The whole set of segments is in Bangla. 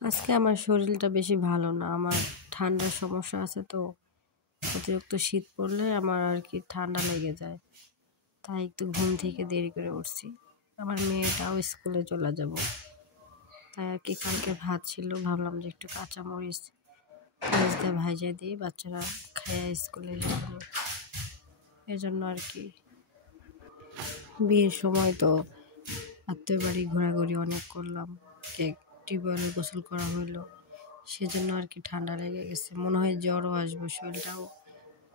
আজকে আমার শরীরটা বেশি ভালো না, আমার ঠান্ডার সমস্যা আছে। তো অতিরিক্ত শীত পড়লে আমার আর কি ঠান্ডা লেগে যায়, তাই একটু ঘুম থেকে দেরি করে উঠছি। আমার মেয়েটাও স্কুলে চলে যাব, তাই আর কি কালকে ভাত ছিল, ভাবলাম যে একটু কাঁচামরিচ পেঁয়াজ দিয়ে ভাইজা দিই, বাচ্চারা খাইয়া স্কুলে যাবে। এজন্য আর কি বিয়ের সময় তো আত্মীয় বাড়ি ঘোরাঘুরি অনেক করলাম, টিউবওয়েলে গোসল করা হইলো, সেজন্য আর কি ঠান্ডা লেগে গেছে। মনে হয় জ্বরও আসবে, শরীরটাও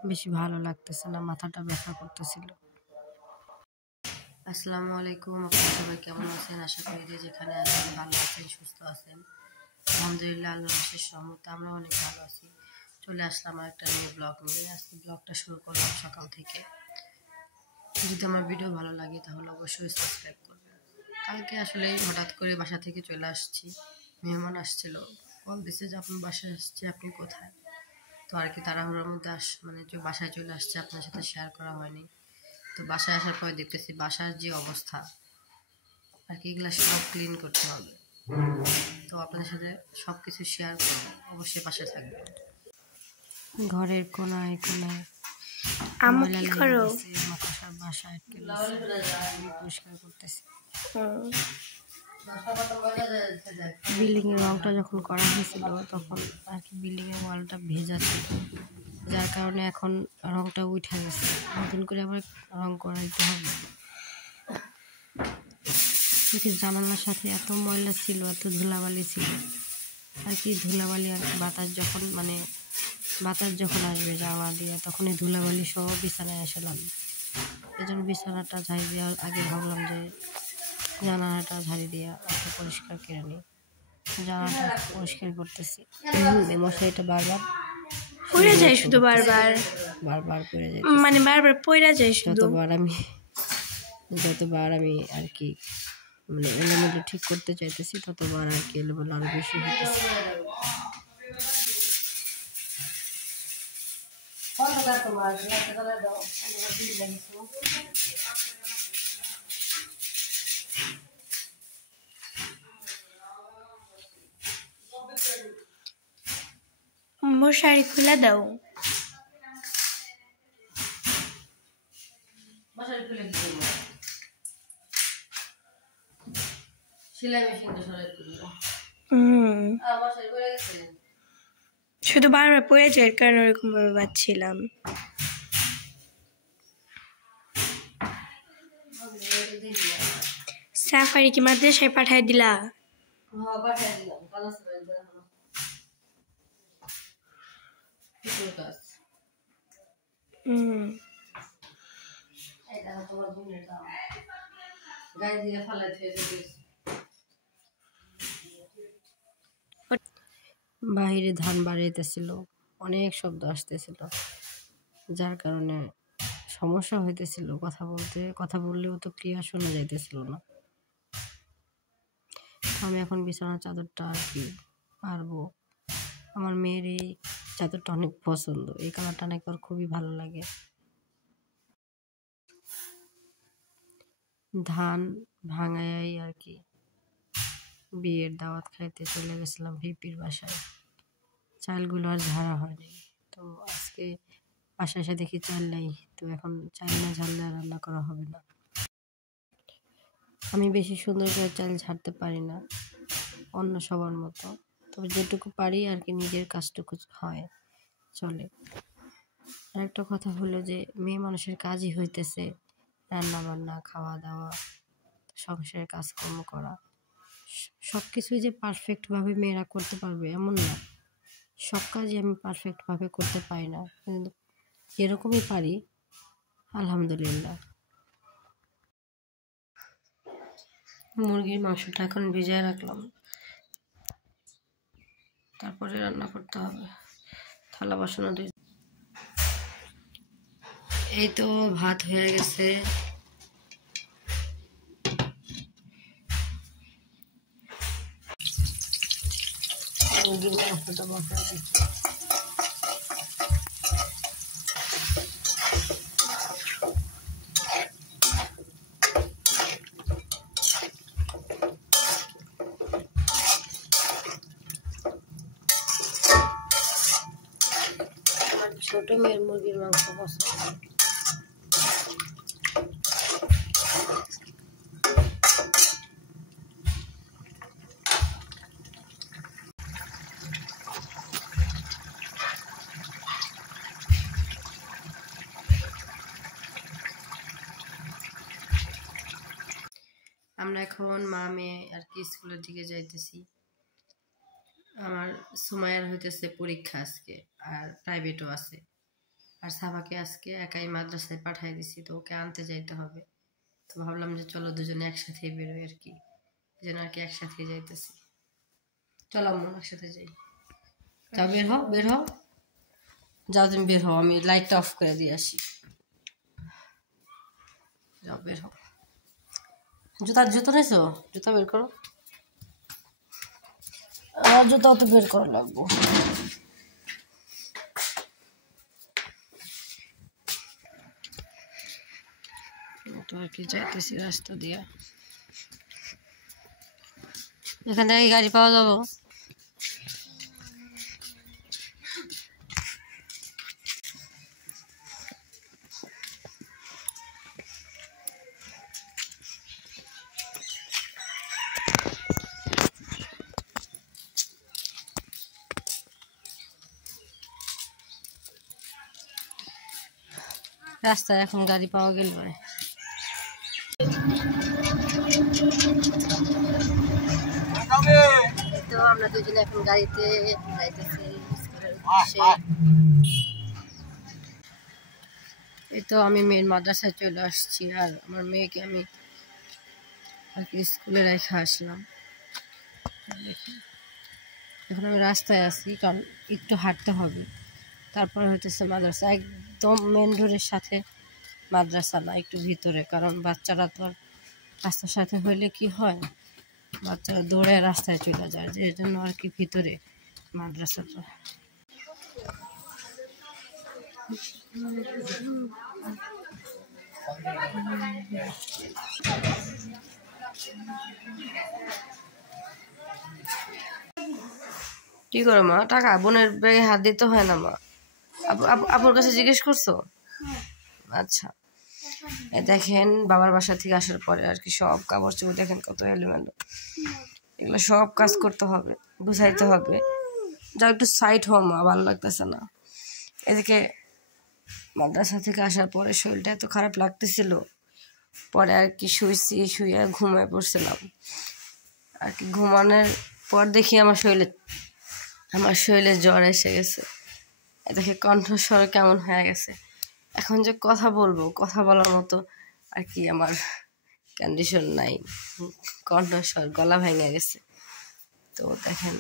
বেশি ভালো লাগতেছে না, মাথাটা ব্যথা করতেছিল। আসসালামু আলাইকুম, আপনারা সবাই কেমন আছেন? আশা করি যে যেখানে আছেন ভালো আছেন, সুস্থ আছেন। আলহামদুলিল্লাহ, আল্লাহর শেষ রহমতে আমরা অনেক ভালো আছি। চলে আসলাম একটা নিয়ে ব্লগ নিয়ে। আজকে ব্লগটা শুরু করলাম সকাল থেকে। যদি আমার ভিডিও ভালো লাগে তাহলে অবশ্যই সাবস্ক্রাইব করবেন। কালকে আসলে হঠাৎ করে বাসা থেকে চলে আসছি, মেহমান আসছিল, কল দিছে যে আপনি বাসায় আসছে, আপনি কোথায়? তো আর কি তাড়াহুড়োর মধ্যে বাসায় চলে আসছে, আপনার সাথে শেয়ার করা হয়নি। তো বাসায় আসার পর দেখতেছি বাসার যে অবস্থা আর কি, এগুলা সব ক্লিন করতে হবে। তো আপনাদের সাথে সব কিছু শেয়ার করবো, অবশ্যই পাশে থাকবেন। ঘরের কোনায় কোনায় ময়লা লেগে গেছে, মাকড়সার বাসা আটকে গেছে, আমি পরিষ্কার করতেছি। বিল্ডিং এর রংটা যখন করা হয়েছিল তখন আর কি বিল্ডিং এর ওয়ালটা ভেজা ছিল, যার কারণে এখন রংটা উঠে গেছে, নতুন করে আবার রং করাইতে হবে। জানালার সাথে এত ময়লা ছিল, এত ধুলাবালি ছিল আর কি, ধুলাবালি আর বাতাস যখন আসবে জানলা দিয়ে, তখন এই ধুলাবালি সহ বিছানায় আসলাম। এই জন্য বিছানাটা ঝাড়ি দেওয়ার আগে ভাবলাম যে জানালাটা ঝাড়ি দিয়ে একটু পরিষ্কার করে নিই। জানালাটা পরিষ্কার করতেছি, মশারিটা বারবার পড়ে যায়, শুধু বারবার পড়ে যায়, বারবার পড়ে যায়। যতবার আমি আর কি এলোমেলো ঠিক করতে চাইতেছি, ততবার আর কি এলোমেলো আরো বেশি হইতেছে। মশারি খুলে দাও। শুধু বারবার পড়ে যায়, এর কারণে ওরকম ভাবে বাঁচছিলাম। সাফারি কি মাদ্রাসায় পাঠাই দিলা? বাহিরে ধান বাড়াইতেছিল, অনেক শব্দ আসতেছিল, যার কারণে সমস্যা হইতেছিল কথা বললেও তো ক্লিয়ার শোনা যাইতেছিল না। আমি এখন বিছানার চাদরটা আর কি পারবো। আমার মেয়ের এই চাদরটা অনেক পছন্দ, এই কালারটা নাকি ওর খুবই ভালো লাগে। ধান ভাঙাই আর কি বিয়ের দাওয়াত খাইতে চলে গেছিলাম ভিপির বাসায়, চালগুলো আর ঝাড়া হয়নি। তো আজকে বাসায় এসে দেখি চাল নাই, তো এখন চাল না ঝাড়লে রান্না করা হবে না। আমি বেশি সুন্দর করে চাল ঝাড়তে পারি না অন্য সবার মতো, তবে যেটুকু পারি আর কি নিজের কাজটুকু হয়, চলে। আর একটা কথা হলো যে মেয়ে মানুষের কাজই হইতেছে রান্না বান্না, খাওয়া দাওয়া, সংসারের কাজকর্ম করা। সব কিছুই যে পারফেক্টভাবে মেয়েরা করতে পারবে এমন না, সব কাজই আমি পারফেক্টভাবে করতে পারি না, কিন্তু যেরকমই পারি আলহামদুলিল্লাহ। মুরগির মাংসটা এখন ভিজিয়ে রাখলাম, তারপরে রান্না করতে হবে। থালা বাসনও দিয়ে, এই তো ভাত হয়ে গেছে। মুরগির মাংসটা বসাই দিচ্ছি। ছোট মেয়ের মুরগির মাংস পছন্দ। আমরা এখন মা মেয়ে আর কি স্কুলের দিকে যাইতেছি। আমার সুমাইয়ার হইতেছে পরীক্ষা আজকে, আর প্রাইভেটও আছে। আর সাবাকে আজকে একাই মাদ্রাসায় পাঠিয়ে দিছি, তো ওকে আনতে যাইতে হবে। তো ভাবলাম যে চলো দুজনে একসাথেই বেরোই আর কি, এই জন্য আর কি একসাথেই যাইতেছি। চলো আমরা একসাথে যাই। যাও, বের হও, বের হও, যাও তুমি বের হও, আমি লাইটটা অফ করে দিয়ে আসি। যাও বের হও। জুতো নিয়েছো? জুতা বের করো। আমার জুতাও তো বের করা লাগবো। তো আর কি যাইতেছি রাস্তা দিয়ে। এখান থেকে গাড়ি পাওয়া যাবো? রাস্তায় এখন গাড়ি পাওয়া গেল। তো আমরা দুজনে এখন গাড়িতে যাইতেছি স্কুলের উদ্দেশ্যে। এই তো আমি মেয়ের মাদ্রাসায় চলে আসছি, আর আমার মেয়েকে আমি আর কি স্কুলে রেখে আসলাম। এখন আমি রাস্তায় আছি, কারণ একটু হাঁটতে হবে, তারপরে হইতেছে মাদ্রাসা। একদম মেন রোডের সাথে মাদ্রাসা না, একটু ভিতরে, কারণ বাচ্চারা তো আর রাস্তার সাথে হইলে কি হয়, বাচ্চারা দৌড়ে রাস্তায় চলে যায়, যে জন্য আর কি ভিতরে মাদ্রাসাটা। কি করো মা? টাকা বোনের ব্যাগে হাত দিতে হয় না মা? আপুর কাছে জিজ্ঞেস করছো? আচ্ছা। দেখেন বাবার বাসা থেকে আসার পরে আর কি সব কাপড় চোপড় দেখেন কত এলোমেলো, এগুলো সব কাজ করতে হবে, বুঝাইতে হবে। যা একটু সাইড হওয়া মা, ভালো লাগতেছে না। এদিকে মাদ্রাসা থেকে আসার পরে শরীরটা এত খারাপ লাগতেছিল, পরে আর কি শুয়ে ঘুমিয়ে পড়ছিলাম। আর কি ঘুমানোর পর দেখি আমার শরীরে জ্বর এসে গেছে। দেখে কণ্ঠস্বর কেমন হয়ে গেছে। এখন যে কথা বলবো, কথা বলার মতো আর কি আমার কন্ডিশন নাই, কণ্ঠস্বর গলা ভেঙে গেছে। তো দেখেন